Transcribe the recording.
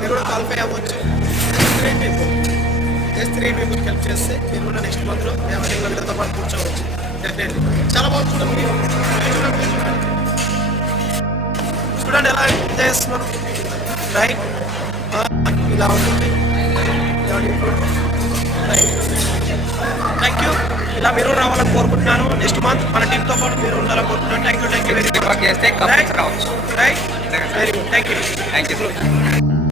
మీరు కూడా క్వాలిఫై అవ్వచ్చు. 3 పీపుల్కి హెల్ప్ చేస్తే మీరు కూడా నెక్స్ట్ మంత్లో వీళ్ళతో పాటు కూర్చోవచ్చు. డెఫినెట్లీ చాలా బాగుంటుంది. మీరు చూడండి ఎలా ఎంజాయ్ చేస్తున్నాను. రైట్ ఇలా ఉంటుంది. Thank you. ఇలా మీరు రావాలని కోరుకుంటున్నాను. నెక్స్ట్ మంత్ మన టీంతో పాటు మీరు ఉండాలని కోరుకుంటున్నాను. Thank you very much. Right very good. Thank you.